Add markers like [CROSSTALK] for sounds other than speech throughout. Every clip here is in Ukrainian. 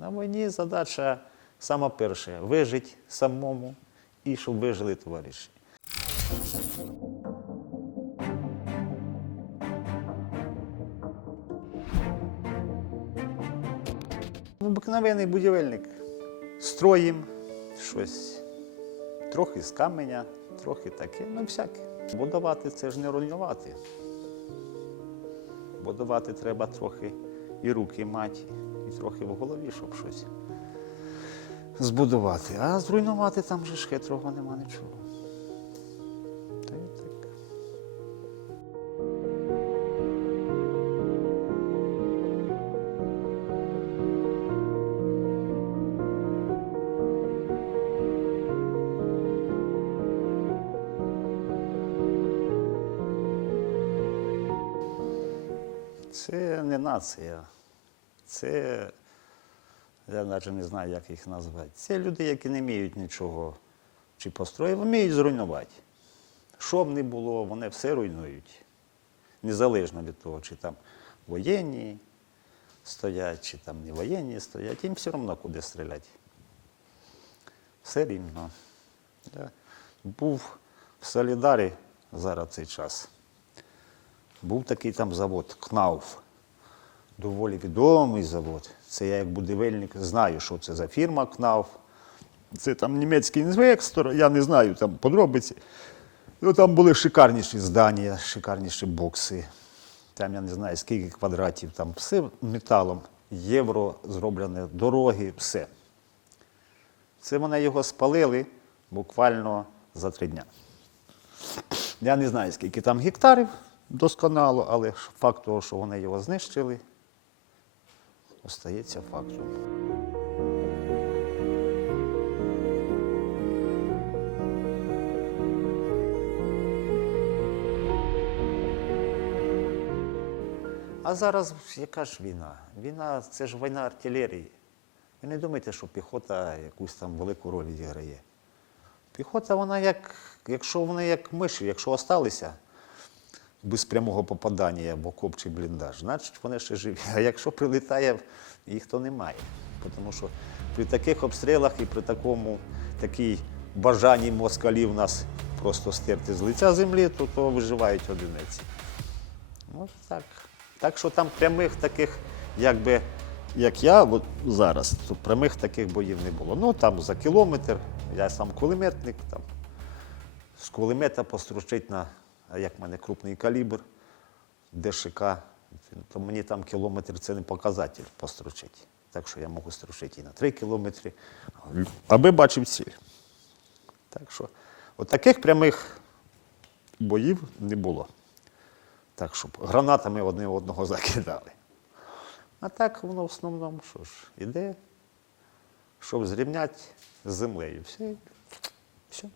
На війні задача сама перша вижити самому і щоб вижили товариші. Обикновений будівельник. Строїм щось. Трохи з каменя, трохи таке, ну всяке. Будувати це ж не руйнувати. Будувати треба трохи і руки мати, і трохи в голові, щоб щось збудувати. А зруйнувати там же ж хитрого нема нічого. Це не нація. Це, я навіть не знаю, як їх назвати. Це люди, які не вміють нічого чи построїти, вміють зруйнувати. Що б не було, вони все руйнують. Незалежно від того, чи там воєнні стоять, чи там не воєнні стоять, їм все одно куди стріляти. Все рівно. Я був в Солідарі зараз цей час. Був такий там завод КНАУФ. Доволі відомий завод. Це я як будівельник знаю, що це за фірма КНАУФ. Це там німецький інвестор, я не знаю там подробиці. Ну, там були шикарніші здання, шикарніші бокси. Там я не знаю, скільки квадратів, там все металом, євро зроблене, дороги, все. Це вони його спалили буквально за три дня. Я не знаю, скільки там гектарів досконало, але факт того, що вони його знищили, остається фактом. А зараз яка ж війна? Війна це ж війна артилерії. Ви не думайте, що піхота якусь там велику роль відіграє. Піхота, вона як, якщо вони як миші, якщо осталися без прямого попадання в окоп чи бліндаж, значить вони ще живі. А якщо прилітає, їх то немає. Тому що при таких обстрілах і при такому такій бажанні москалів нас просто стерти з лиця землі, то, то виживають одиниці. От так. Так що там прямих таких, якби, як я от зараз, то прямих таких боїв не було. Ну там за кілометр, я сам кулеметник, там з кулемета постручить на, як в мене крупний калібр, ДШК, то мені там кілометр це не показатель постручить. Так що я можу стручити і на 3 кілометри, аби бачив ціль. Так що, от таких прямих боїв не було. Так, щоб гранатами одне одного закидали. А так воно в основному що ж, іде, щоб зрівняти з землею. Все. все.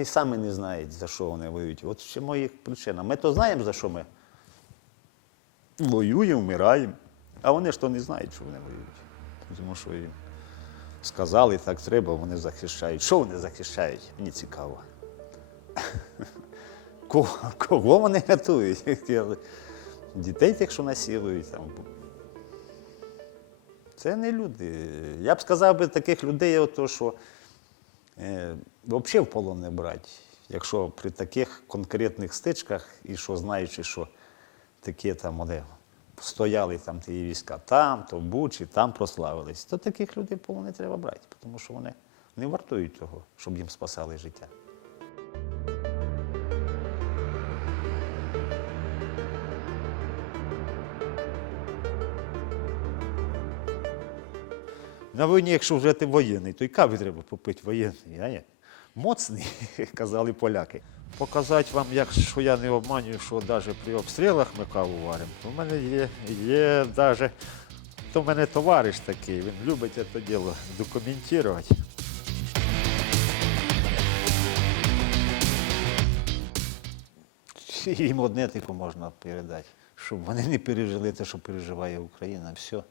Вони самі не знають, за що вони воюють. От ще моїх причина. Ми то знаємо, за що ми воюємо, вмираємо. А вони ж то не знають, що вони воюють. Тому що їм сказали, так треба, вони захищають. Що вони захищають? Мені цікаво. [LAUGHS] Кого, вони рятують? [LAUGHS] Дітей тих, що насилують. Там. Це не люди. Я б сказав би таких людей, ото, що взагалі в полон не брати. Якщо при таких конкретних стичках, і що знаючи, що такі там вони стояли там ті війська там, то в Бучі, там прославились, то таких людей в полон не треба брати, тому що вони не вартують того, щоб їм спасали життя. На війні, якщо вже ти воєнний, то й кави треба попити воєнний, а ні? Моцний, [LAUGHS] казали поляки. Показати вам, як, що я не обманюю, що навіть при обстрілах ми каву варимо. У мене є, є навіть, то в мене товариш такий, він любить це діло документувати. Їм одне типу можна передати, щоб вони не пережили те, що переживає Україна. Все.